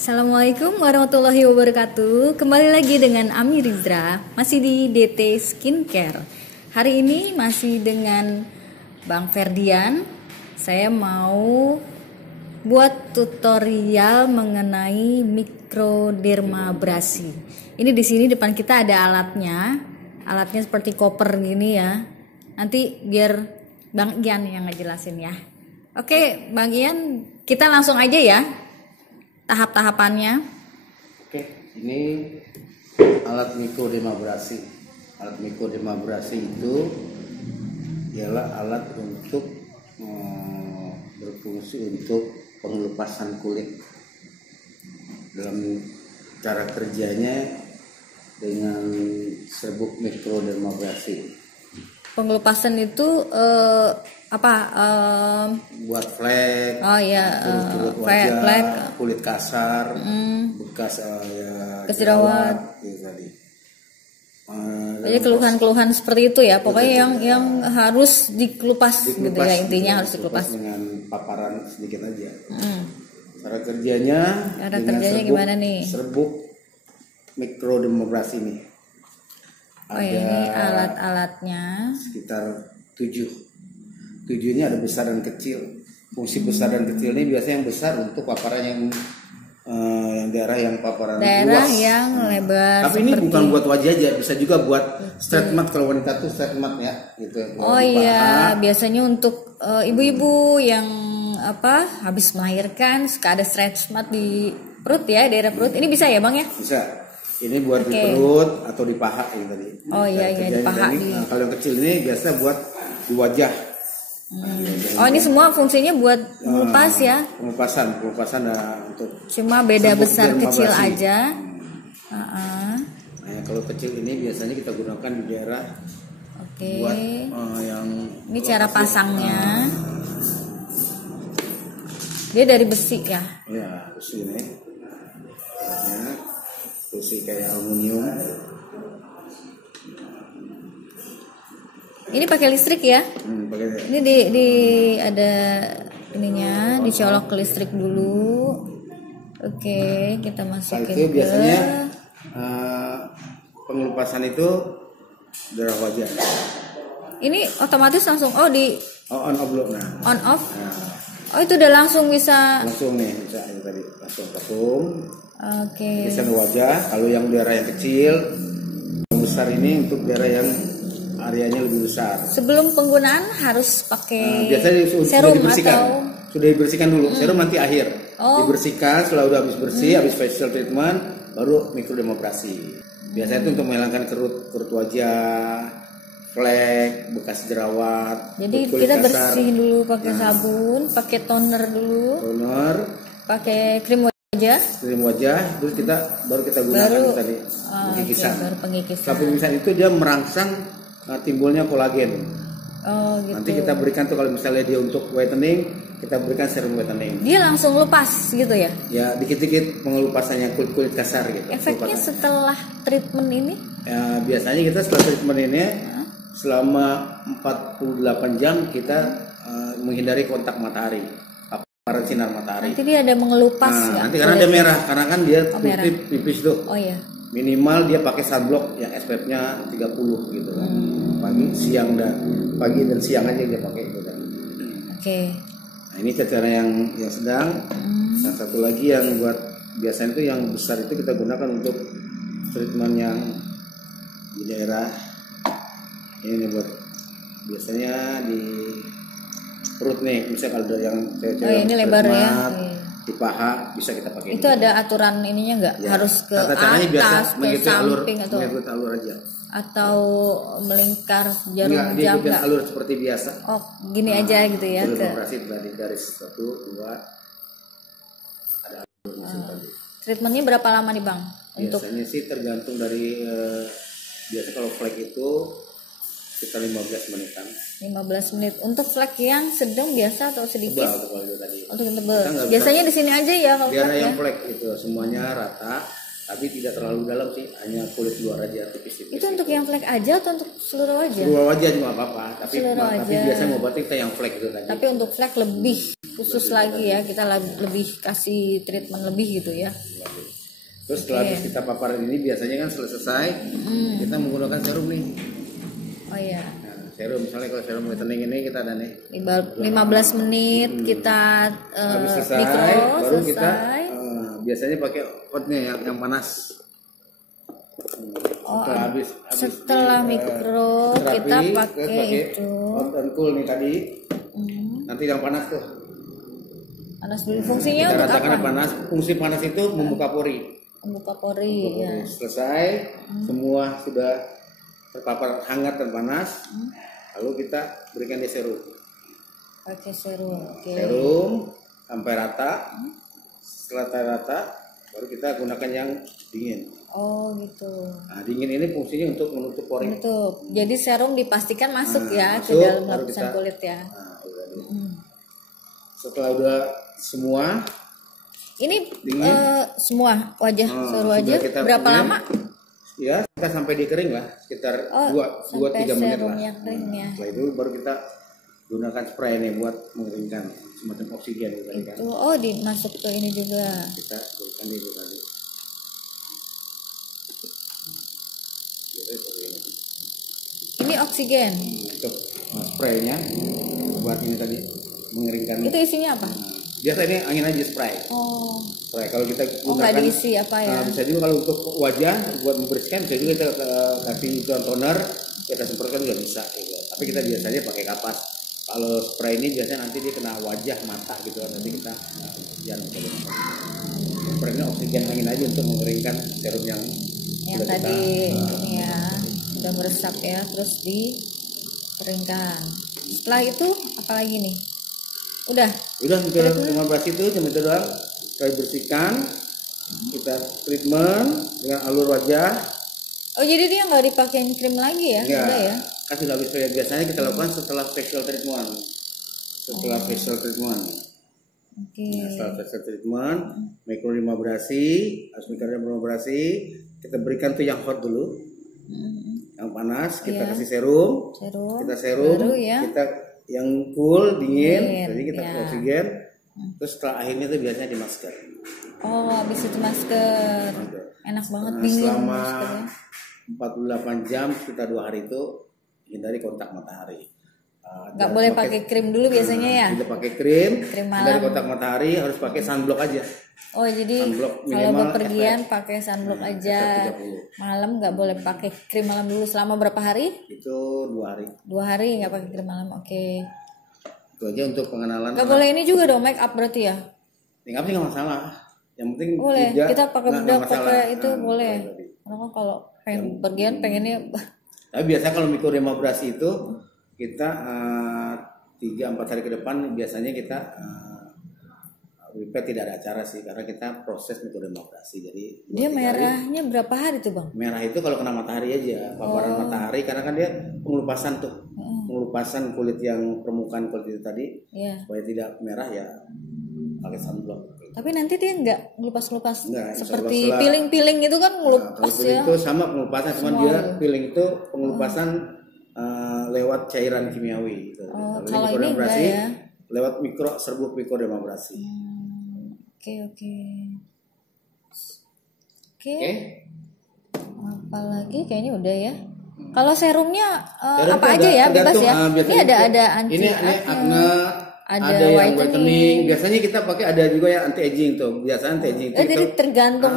Assalamualaikum warahmatullahi wabarakatuh. Kembali lagi dengan Ami Rizra, masih di DT Skincare. Hari ini masih dengan Bang Ferdian. Saya mau buat tutorial mengenai mikrodermabrasi. Ini di sini depan kita ada alatnya. Alatnya seperti koper gini ya. Nanti biar Bang Ian yang ngejelasin ya. Oke, Bang Ian, kita langsung aja ya. Tahap-tahapannya. Oke, ini alat mikrodermabrasi. Alat mikrodermabrasi itu ialah alat untuk berfungsi untuk pengelupasan kulit. Dalam cara kerjanya dengan serbuk mikrodermabrasi. Pengelupasan itu Buat flek, oh ya, kulit wajah, flek, kulit kasar, bekas jerawat. gitu tadi. Jadi keluhan-keluhan seperti itu ya. Pokoknya yang harus dikelupas gitu ya, intinya harus dikelupas dengan paparan sedikit aja. Cara kerjanya gimana nih? Serbuk mikrodermabrasi ini. Oh ya, ini alat-alatnya Sekitar 7. 7 ini ada besar dan kecil. Fungsi besar dan kecil ini biasanya yang besar untuk paparan yang daerah yang paparan daerah luas. yang lebar. Tapi ini bukan buat wajah aja, bisa juga buat straight mat kalau wanita tuh straight mat ya, gitu. Oh iya, biasanya untuk ibu-ibu yang habis melahirkan suka ada stretch mat di perut ya, daerah perut. Ini bisa ya, Bang ya? Bisa. Ini buat di perut atau di paha ini tadi. Oh iya, di paha. Nah, kalau yang kecil ini biasa buat di wajah. Oh, ini semua fungsinya buat mengelupas ya? Pengelupasan untuk. Cuma beda besar kecil aja. Nah, kalau kecil ini biasanya kita gunakan di daerah. Oke. Buat yang. Ini cara pasangnya. Dia dari besi ya? Ya, besi ini. Besi kayak aluminium. Ini pakai listrik ya? Pakai. Ini di ada ininya, dicolok ke listrik dulu. Oke, kita masukin itu biasanya pengelupasan itu darah wajah. Ini otomatis langsung on off dulu. On off. Oh, itu udah langsung bisa. Langsung nih, bisa ini tadi langsung. Oke. Bisa wajah. Kalau yang daerah yang kecil, yang besar ini untuk daerah yang areanya lebih besar. Sebelum penggunaan harus pakai biasanya serum sudah dibersihkan dulu. Serum nanti akhir. Dibersihkan setelah udah habis bersih, habis facial treatment, baru mikrodermabrasi. Biasanya itu untuk menghilangkan kerut wajah, flek, bekas jerawat. Jadi kita bersihin dulu pakai sabun, pakai toner dulu. Pakai krim wajah, terus baru kita gunakan tadi pengkikisan. Pengkikisan itu dia merangsang timbulnya kolagen. Gitu. Nanti kita berikan tuh kalau misalnya dia untuk whitening, kita berikan serum whitening. Dia langsung lepas gitu ya? Ya, dikit-dikit pengelupasannya kulit kasar gitu. Efeknya setelah treatment ini? Ya, biasanya kita setelah treatment ini selama 48 jam kita menghindari kontak matahari, paparan sinar matahari. Nanti dia ada mengelupas nanti karena dia merah, karena kan dia pipis tuh. Oh iya. Minimal dia pakai sunblock yang SPF-nya 30 gitu kan. Pagi dan siang aja dia pakai itu kan. Oke. Nah, ini cara yang sedang. Yang satu lagi yang buat biasanya itu yang besar itu kita gunakan untuk treatment yang di daerah ini buat biasanya di perut nih, misalnya kalau yang cewek-cewek ini lebar ya. Di paha bisa kita pakai. Itu ada aturan ininya nggak? Ya. Harus ke atas, ke samping atau alur aja. Atau melingkar jarum jam nggak? Alur seperti biasa. Oh, gini aja gitu ya. Operasi dari garis 1, 2 ada alur tadi. Treatmentnya berapa lama nih, Bang? Biasanya sih tergantung dari biasa kalau flek itu sekitar 15 menitan. 15 menit. Untuk flek yang sedang biasa atau sedikit? Tebal itu tadi. Untuk yang tebal. Biasanya di sini aja ya kalau flek. Yang flek itu semuanya rata, tapi tidak terlalu dalam sih, hanya kulit luar aja tipis-tipis. Itu untuk yang flek aja atau untuk seluruh wajah? Seluruh wajah juga apa-apa, tapi biasanya ngobatin kita yang flek itu tadi. Tapi untuk flek lebih khusus lagi ya, kita lebih kasih treatment lebih gitu ya. Terus setelah habis kita paparan ini biasanya kan selesai kita menggunakan serum nih. Oh iya. Nah, serum misalnya kalau serum whitening ini kita ada nih 15 menit kita habis selesai mikro baru selesai. kita biasanya pakai hotnya yang panas. Setelah mikro kita pakai itu hot and cool nih tadi. Nanti yang panas tuh. Panas dulu, fungsinya Kita untuk rasakan apa? panas. Fungsi panas itu membuka pori. Membuka pori ya. Selesai, semua sudah terpapar hangat dan panas. Lalu kita berikan dia serum. Pakai serum. Oke. Serum sampai rata. Setelah rata, baru kita gunakan yang dingin. Oh gitu. Nah, dingin ini fungsinya untuk menutup pori. Menutup. Jadi serum dipastikan masuk ya ke masuk, dalam baru lapisan kita- kulit ya. Nah, setelah udah semua Ini dingin. semua wajah seluruh sudah wajah kita berapa punya. lama? Ya, kita sampai di kering lah, sekitar 2-3 menit lah. serumnya kering ya. Setelah itu baru kita gunakan spray ini buat mengeringkan semacam oksigen gitu tadi kan. Tuh, oh dimasuk ke ini juga. Kita berikan dulu tadi. Jadi seperti ini. Ini oksigen. Untuk spraynya buat ini tadi mengeringkan. Itu isinya apa? Biasa ini angin aja spray. Oh, Spray kalau kita nggak gunakan diisi apa ya? bisa juga kalau untuk wajah buat membersihkan bisa juga kita kasih toner kita semprotkan juga bisa gitu. Tapi kita biasanya pakai kapas. Kalau spray ini biasanya nanti dia kena wajah mata gitu nanti kita jangan coba. Spray ini oksigen angin aja untuk mengeringkan serum yang sudah tadi kita, ini ya udah meresap ya, terus dikeringkan. Setelah itu apa lagi nih? Udah metode 15 itu cuma itu doang. Kita bersihkan, kita treatment dengan alur wajah. Oh jadi dia nggak dipakein krim lagi ya? Enggak, Udah ya? kan sudah habis biasanya kita lakukan setelah facial treatment. Facial treatment. Oke. Setelah facial treatment, mikrodermabrasi, harus mikrodermabrasi, kita berikan tuh yang hot dulu. Yang panas, kita kasih serum. Kita serum, baru ya. kita yang cool, dingin. Jadi kita ya. oksigen. Terus setelah akhirnya itu biasanya di masker. Oh, habis itu masker. Enak banget dingin Selama maskernya. 48 jam sekitar 2 hari itu hindari kontak matahari. Nggak boleh pakai krim dulu biasanya ya? Tidak pakai krim malam. dari kontak matahari, harus pakai sunblock aja. Oh jadi Sunblock kalau minimal bepergian pakai sunblock aja. Malam nggak boleh pakai krim malam dulu. Selama berapa hari? Itu 2 hari. 2 hari nggak pakai krim malam. Oke. Itu aja untuk pengenalan. Nggak boleh ini juga dong, make up berarti ya? Make up sih nggak masalah. Yang penting Boleh. Kita pakai bedak pakai itu boleh. Boleh. Karena kalau pengen bepergian pengennya. Tapi biasanya kalau mikrodermabrasi itu kita 3-4 hari ke depan biasanya kita repair tidak ada acara sih karena kita proses mikrodermabrasi. Jadi Dia merahnya berapa hari tuh bang? merah itu kalau kena matahari aja, paparan matahari karena kan dia pengelupasan tuh. Pengelupasan kulit yang permukaan kulit itu tadi. Iya. Supaya tidak merah ya pakai sunblock. Tapi nanti dia nggak ngelupas-ngelupas Nggak, seperti setelah- piling-piling itu kan Kalau ngelupas peeling ya. itu sama pengelupasan, cuman dia peeling itu pengelupasan lewat cairan kimiawi. Gitu. Kalau ini mikrodermabrasi enggak ya. lewat serbuk mikrodermabrasi. Oke. Oke. Apalagi kayaknya udah ya. Kalau serumnya Serum apa itu aja ya, bebas tergantung, ya. Ini biasanya ada anti ini acne, ada yang whitening. Biasanya kita pakai ada juga yang anti aging tuh. Biasanya anti aging itu. jadi tergantung.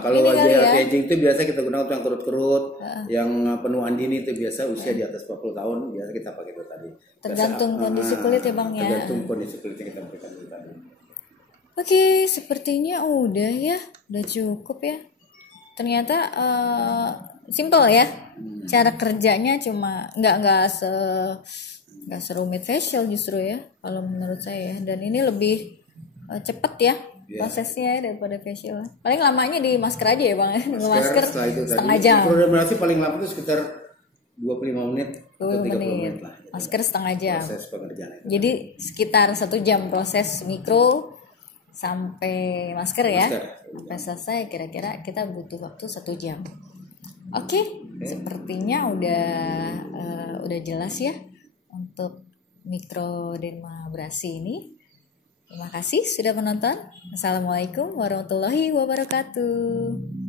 Kalau ini wajah kali ya. anti aging itu biasa kita gunakan untuk yang kerut-kerut, yang penuaan dini itu biasa usia di atas 40 tahun biasa kita pakai itu tadi. Tergantung kondisi kulit ya bang ya. Tergantung kondisi kulit yang kita berikan itu tadi. Oke, sepertinya udah ya, udah cukup ya. Ternyata simple ya. Cara kerjanya cuma nggak serumit facial justru ya, kalau menurut saya. Dan ini lebih cepet ya prosesnya daripada facial. Paling lamanya di masker aja ya bang, masker setengah jam. Mikrodermabrasi paling lama itu sekitar 25 menit atau 30 menit lah. Masker setengah jam. Proses pengerjaan itu. Jadi sekitar 1 jam proses mikro sampai masker ya. Sampai selesai kira-kira kita butuh waktu 1 jam. Oke, sepertinya udah jelas ya untuk mikrodermabrasi ini. Terima kasih sudah menonton. Assalamualaikum warahmatullahi wabarakatuh.